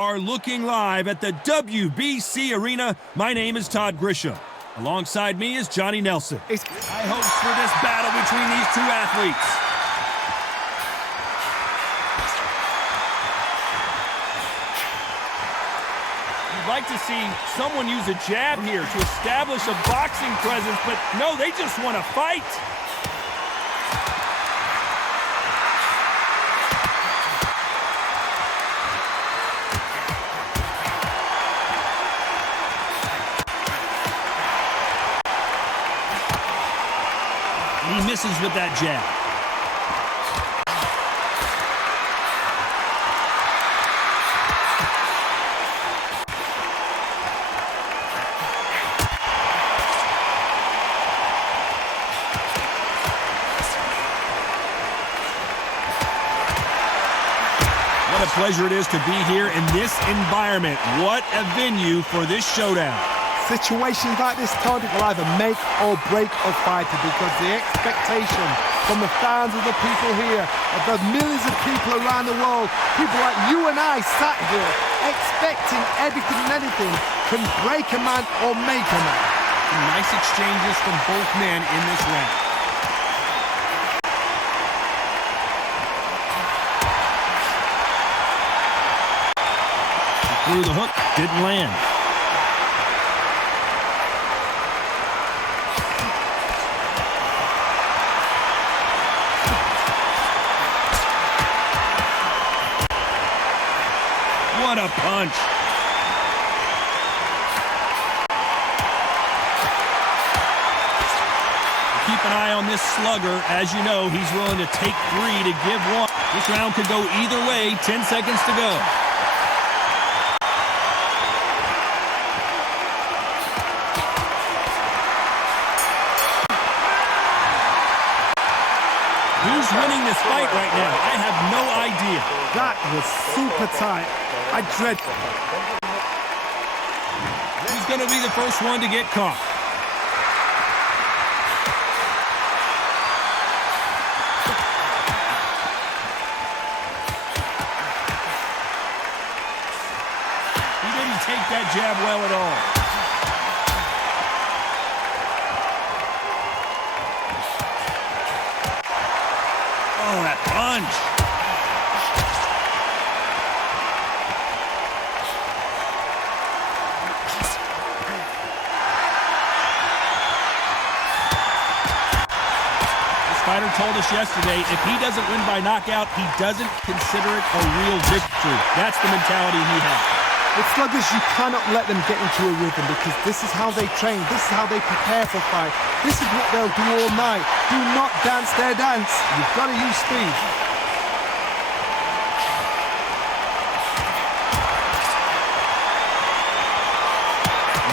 are looking live at the WBC Arena. My name is Todd Grisham. Alongside me is Johnny Nelson. High hopes for this battle between these two athletes. You'd like to see someone use a jab here to establish a boxing presence, but no, they just want to fight. He misses with that jab. What a pleasure it is to be here in this environment. What a venue for this showdown. Situations like this, Todd, will either make or break a fighter, because the expectation from the thousands of the people here, of the millions of people around the world, people like you and I sat here expecting everything and anything, can break a man or make a man. Some nice exchanges from both men in this round. He threw the hook, didn't land. What a punch. Keep an eye on this slugger. As you know, he's willing to take three to give one. This round could go either way. 10 seconds to go. Who's winning this fight right now? I have no idea. That was super tight. I dread. Who's going to be the first one to get caught? He didn't take that jab well at all. Oh, that punch. Fighter told us yesterday, if he doesn't win by knockout, he doesn't consider it a real victory. That's the mentality he has. With sluggers, you cannot let them get into a rhythm, because this is how they train, this is how they prepare for fight. This is what they'll do all night. Do not dance their dance. You've got to use speed.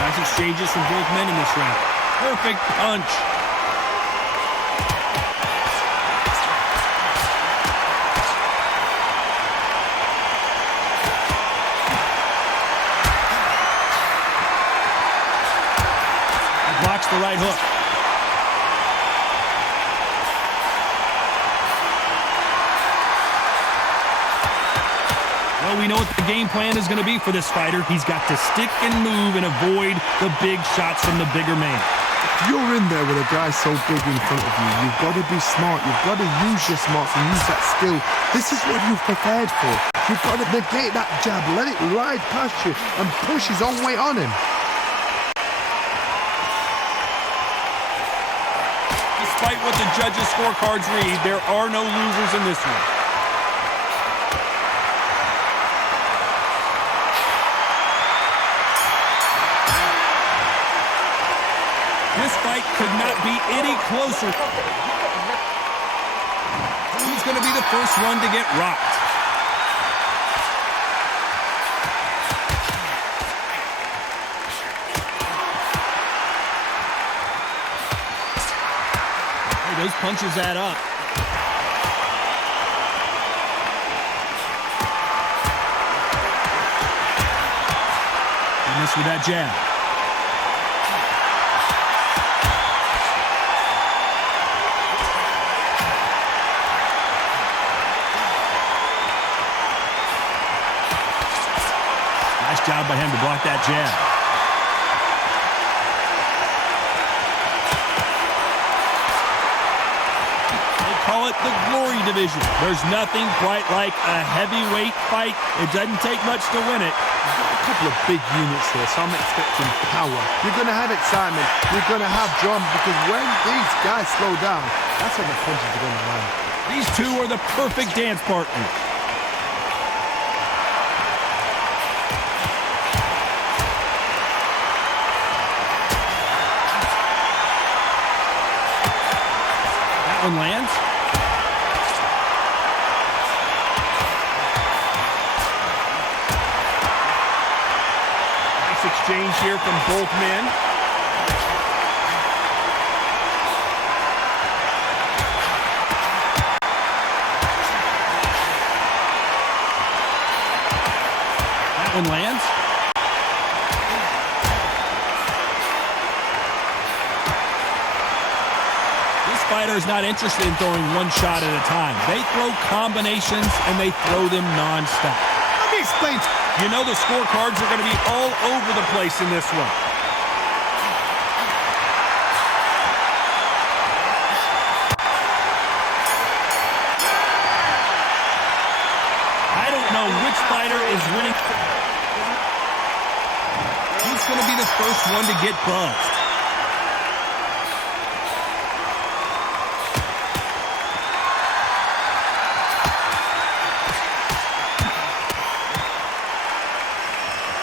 Nice exchanges from both men in this round. Perfect punch. Blocks the right hook. Well, we know what the game plan is going to be for this fighter. He's got to stick and move and avoid the big shots from the bigger man. If you're in there with a guy so big in front of you, you've got to be smart. You've got to use your smarts and use that skill. This is what you've prepared for. You've got to negate that jab, let it ride past you and push his own weight on him. Despite what the judges' scorecards read, there are no losers in this one. This fight could not be any closer. Who's going to be the first one to get rocked? Hey, those punches add up. He missed with that jab. job by him to block that jab. They call it the glory division. There's nothing quite like a heavyweight fight. It doesn't take much to win it. A couple of big units here, so I'm expecting power. You're going to have excitement. You're going to have drama, because when these guys slow down, that's when the punches are going to land. These two are the perfect dance partners. That one lands. Nice exchange here from both men. That one lands. This fighter is not interested in throwing one shot at a time. They throw combinations, and they throw them nonstop. Let me explain. You know the scorecards are going to be all over the place in this one. I don't know which fighter is winning. Who's going to be the first one to get buzzed?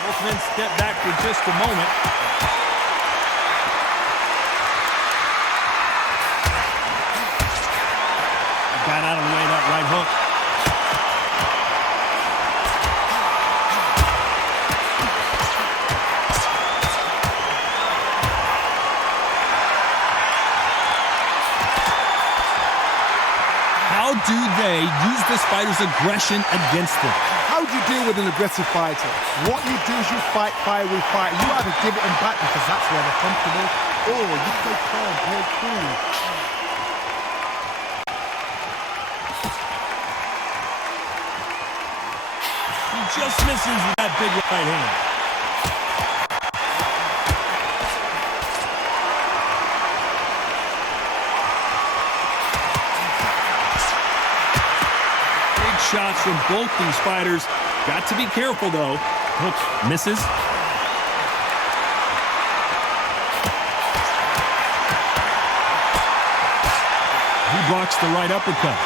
Both men step back for just a moment. Got out of the way of that right hook. How do they use this fighter's aggression against them? How do you deal with an aggressive fighter? What you do is you fight fire with fire. You either give it them back because that's where they're comfortable, or you play calm, play cool. He just misses with that big right hand. Big shots from both these fighters. Got to be careful, though. Hook misses. He blocks the right uppercut.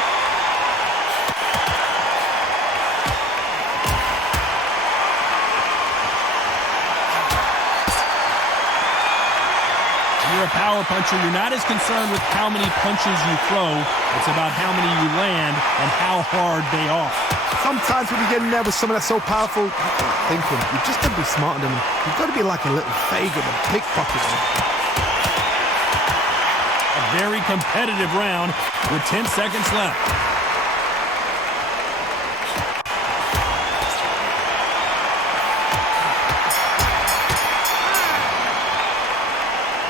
You're a power puncher. You're not as concerned with how many punches you throw. It's about how many you land and how hard they are. Sometimes when you get in there with someone that's so powerful, thinking, you've just got to be smarter than them. You've got to be like a little faggot and pickpocket them. A very competitive round with 10 seconds left.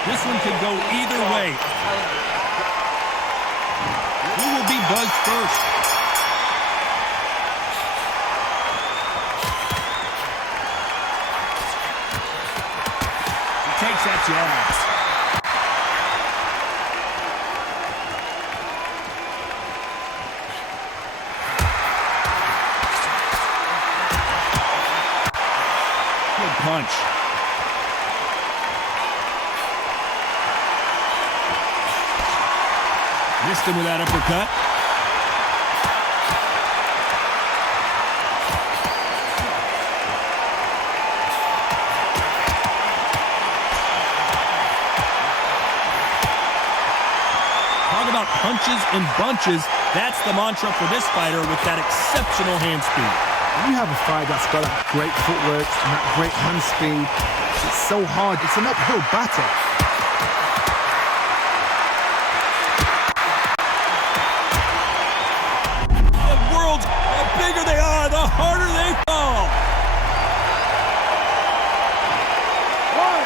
This one could go either way. Who will be buzzed first? He takes that jab. Good punch. Missed him with that uppercut. Talk about punches and bunches. That's the mantra for this fighter with that exceptional hand speed. When you have a fight that's got that great footwork and that great hand speed, it's so hard. It's an uphill battle. The bigger they are, the harder they fall. 1,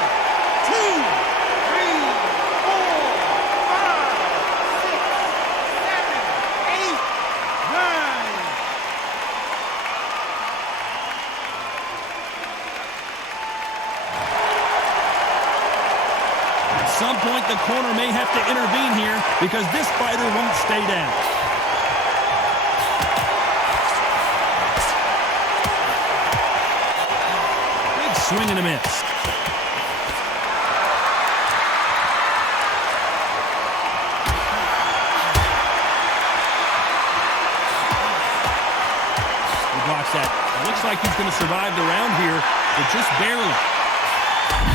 2, 3, 4, 5, 6, 7, 8, 9. some point, the corner may have to intervene here because this fighter won't stay down. Big swing and a miss. Blocks that. It looks like he's going to survive the round here, but just barely.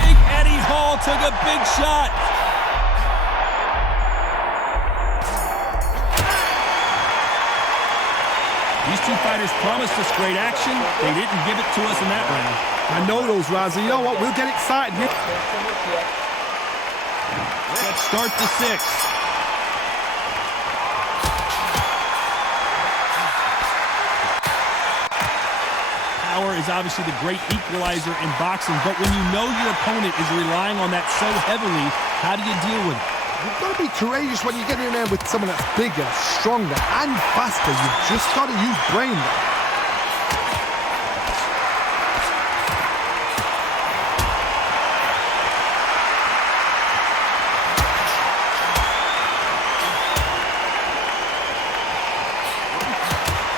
Big Eddie Hall took a big shot. These two fighters promised us great action. They didn't give it to us in that round. I know those rounds, and you know what? We'll get excited here. Let's start the sixth. Power is obviously the great equalizer in boxing, but when you know your opponent is relying on that so heavily, how do you deal with it? You've got to be courageous when you get in there with someone that's bigger, stronger, and faster. You've just got to use brain there.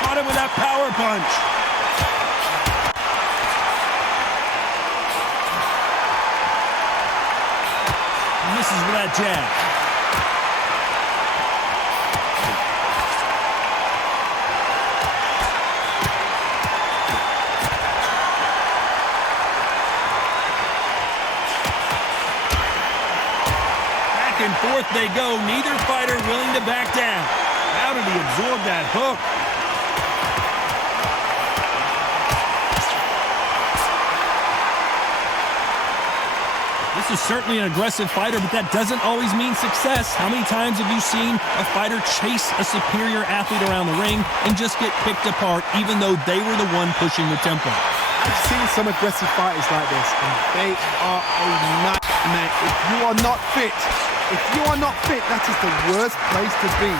Caught him with that power punch. Misses with that jab. Back and forth they go. Neither fighter willing to back down. How did he absorb that hook? This is certainly an aggressive fighter, but that doesn't always mean success. How many times have you seen a fighter chase a superior athlete around the ring and just get picked apart even though they were the one pushing the tempo? I've seen some aggressive fighters like this, and they are a nightmare. If you are not fit, that is the worst place to be,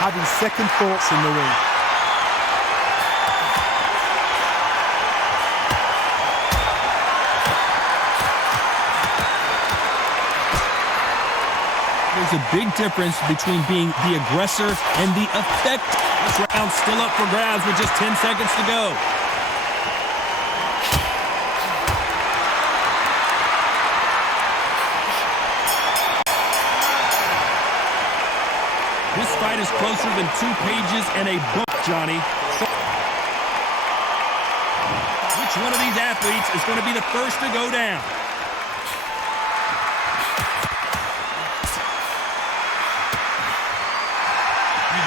having second thoughts in the ring. There's a big difference between being the aggressor and the effect. This round's still up for grabs with just 10 seconds to go. This fight is closer than 2 pages in a book, Johnny. Which one of these athletes is going to be the first to go down?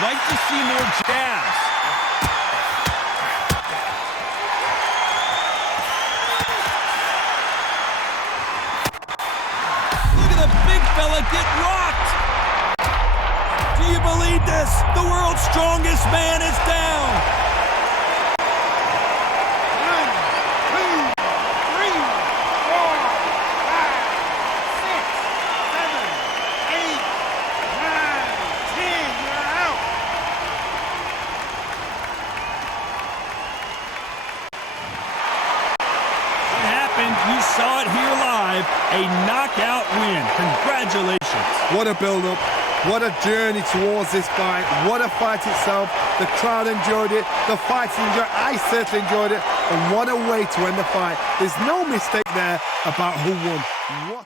Like to see more jabs. Look at the big fella get rocked. Do you believe this? The world's strongest man is down. 1, 2, 3, 4, 5, 6, 7, 8, 9, 10. You're out. You saw it here live, a knockout win. Congratulations. What a build-up, what a journey towards this fight, what a fight itself. The crowd enjoyed it, the fighters enjoyed it, I certainly enjoyed it, and what a way to end the fight. There's no mistake there about who won. What